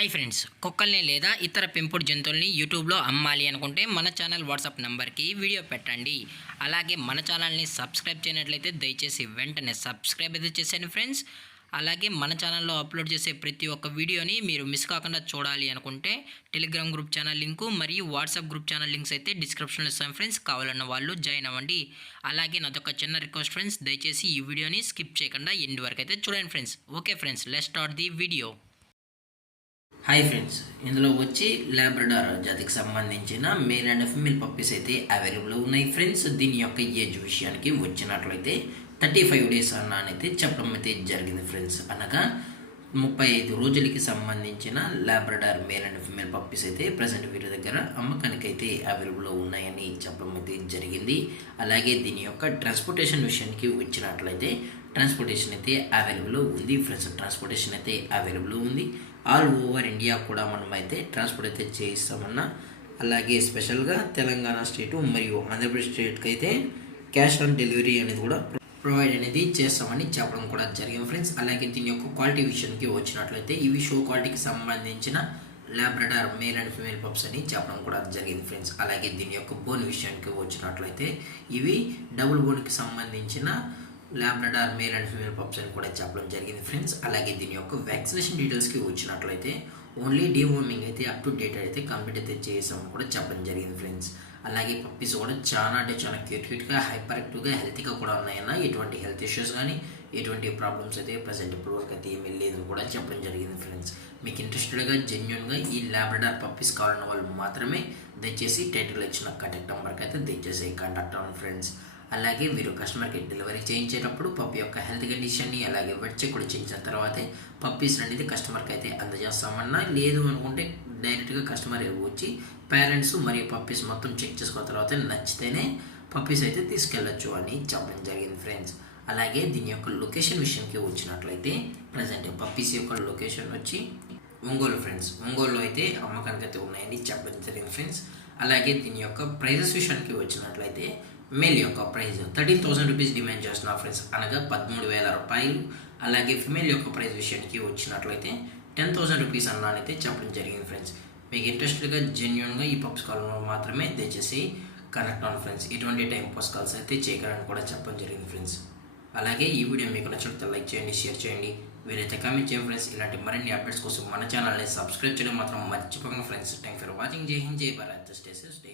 Hi friends, కుక్కల్ని లేదా ఇతర పెంపుడు జంతువుల్ని యూట్యూబ్లో అమ్మాలి అనుకుంటే మన ఛానల్ వాట్సాప్ నెంబర్కి వీడియో పెట్టండి. అలాగే మన ఛానల్ని సబ్స్క్రైబ్ చేయనట్లయితే దయచేసి వెంటనే సబ్స్క్రైబ్ అయితే చేసేయండి ఫ్రెండ్స్. అలాగే మన ఛానల్లో అప్లోడ్ చేసే ప్రతి ఒక్క వీడియోని మీరు మిస్ కాకుండా చూడాలి అనుకుంటే టెలిగ్రామ్ గ్రూప్ ఛానల్ లింకు మరియు వాట్సాప్ గ్రూప్ ఛానల్ లింక్స్ అయితే డిస్క్రిప్షన్లో ఇస్తాను ఫ్రెండ్స్. కావాలన్న వాళ్ళు జాయిన్ అవ్వండి. అలాగే నాదొక చిన్న రిక్వెస్ట్ ఫ్రెండ్స్, దయచేసి ఈ వీడియోని స్కిప్ చేయకుండా ఎండ్ వరకు అయితే చూడండి friends. Okay friends, let's start the video. Hi friends, ఇందులో వచ్చి లాబ్రడార్ జాతికి సంబంధించిన మేల్ అండ్ ఫీమేల్ పప్పీస్ అయితే అవైలబుల్ ఉన్నాయి ఫ్రెండ్స్. దీని యొక్క ఏజ్ విషయానికి వచ్చినట్లయితే 35 డేస్ అన్నైతే చెప్పడం అయితే జరిగింది ఫ్రెండ్స్. అనగా 35 రోజులకి సంబంధించిన Labrador male and female puppies అయితే ప్రజెంట్ వీరి దగ్గర అమ్మకానికి అయితే అవైలబుల్ ఉన్నాయని చెప్పడం అయితే జరిగింది. అలాగే దీని యొక్క ట్రాన్స్పోర్టేషన్ విషయానికి వచ్చినట్లయితే ట్రాన్స్పోర్టేషన్ అయితే అవైలబుల్ ఉంది ఫ్రెండ్స్. ట్రాన్స్పోర్టేషన్ అయితే అవైలబుల్ ఉంది. ఆల్ ఓవర్ ఇండియా కూడా మనం అయితే ట్రాన్స్పోర్ట్ అయితే చేయిస్తామన్నా. అలాగే స్పెషల్గా తెలంగాణ స్టేటు మరియు ఆంధ్రప్రదేశ్ స్టేట్కి అయితే క్యాష్ ఆన్ డెలివరీ అనేది కూడా ప్రొవైడ్ అనేది చేస్తామని చెప్పడం కూడా జరిగింది ఫ్రెండ్స్. అలాగే దీని యొక్క క్వాలిటీ విషయానికి వచ్చినట్లయితే ఇవి షో క్వాలిటీకి సంబంధించిన Labrador male and female pups అని చెప్పడం కూడా జరిగింది ఫ్రెండ్స్. అలాగే దీని యొక్క బోన్ విషయానికి వచ్చినట్లయితే ఇవి డబుల్ బోన్కి సంబంధించిన Labrador male and female pups అని కూడా చెప్పడం జరిగింది ఫ్రెండ్స్. అలాగే దీని యొక్క వ్యాక్సినేషన్ డీటెయిల్స్కి వచ్చినట్లయితే ఓన్లీ డీవార్మింగ్ అయితే అప్ టు డేట్ అయితే కంప్లీట్ అయితే చేసామని కూడా చెప్పడం జరిగింది ఫ్రెండ్స్. అలాగే పప్పీస్ కూడా చాలా అంటే చాలా క్యూట్గా హైపర్ యాక్టివ్గా హెల్తీగా కూడా ఉన్నాయన్న. ఎటువంటి హెల్త్ ఇష్యూస్ కానీ ఎటువంటి ప్రాబ్లమ్స్ అయితే ప్రజెంట్ ఇప్పటివరకు అయితే ఏమీ లేదు కూడా చెప్పడం జరిగింది ఫ్రెండ్స్. మీకు ఇంట్రెస్టెడ్గా జెన్యున్గా ఈ లాబ్రడార్ పప్పీస్ కావాలన్న వాళ్ళు మాత్రమే దయచేసి టైటిల్ ఇచ్చిన కాంటాక్ట్ నెంబర్కి అయితే దయచేసి కాంటాక్ట్ అవ్వండి ఫ్రెండ్స్. అలాగే మీరు కస్టమర్కి డెలివరీ చేయించేటప్పుడు పప్పి యొక్క హెల్త్ కండిషన్ని అలాగే వెట్ చెక్ కూడా చేయించిన తర్వాతే పప్పీస్ అనేది కస్టమర్కి అయితే అందజేస్తామన్నా. లేదు అనుకుంటే డైరెక్ట్గా కస్టమర్ వచ్చి పేరెంట్స్ మరియు పప్పీస్ మొత్తం చెక్ చేసుకున్న తర్వాత నచ్చితేనే పప్పీస్ అయితే తీసుకెళ్ళచ్చు అని చెప్పడం జరిగింది ఫ్రెండ్స్. అలాగే దీని యొక్క లొకేషన్ విషయానికి వచ్చినట్లయితే ప్రజెంట్ పప్పీస్ యొక్క లొకేషన్ వచ్చి ఒంగోలు ఫ్రెండ్స్. ఒంగోలులో అయితే అమ్మకానికి అయితే ఉన్నాయని చెప్పడం జరిగింది ఫ్రెండ్స్. అలాగే దీని యొక్క ప్రైజెస్ విషయానికి వచ్చినట్లయితే మేల్ యొక్క ప్రైస్ 13,000 రూపీస్ డిమాండ్ చేస్తున్నారు ఫ్రెండ్స్, అనగా 13,000 రూపాయలు. అలాగే ఫిమేల్ యొక్క ప్రైస్ విషయానికి వచ్చినట్లయితే 10,000 రూపీస్ అన్నైతే చెప్పడం జరిగింది ఫ్రెండ్స్. మీకు ఇంట్రెస్టెడ్గా జెన్యున్గా ఈ పప్స్ కాలంలో మాత్రమే దయచేసి కనెక్ట్ అవ్వండి ఫ్రెండ్స్. ఎటువంటి టైం పాస్ కాల్స్ అయితే చేయగలని కూడా చెప్పడం జరిగింది ఫ్రెండ్స్. అలాగే ఈ వీడియో మీకు నచ్చినట్లయితే లైక్ చేయండి, షేర్ చేయండి, వీరైతే కామెంట్ చేయండి ఫ్రెండ్స్. ఇలాంటి మరిన్ని అప్డేట్స్ కోసం మన ఛానల్ని సబ్స్క్రైబ్ చేయడం మాత్రం మర్చిపోకండి ఫ్రెండ్స్. Thank for watching. జై హింద్, జై భారత్, స్టే సేఫ్, స్టే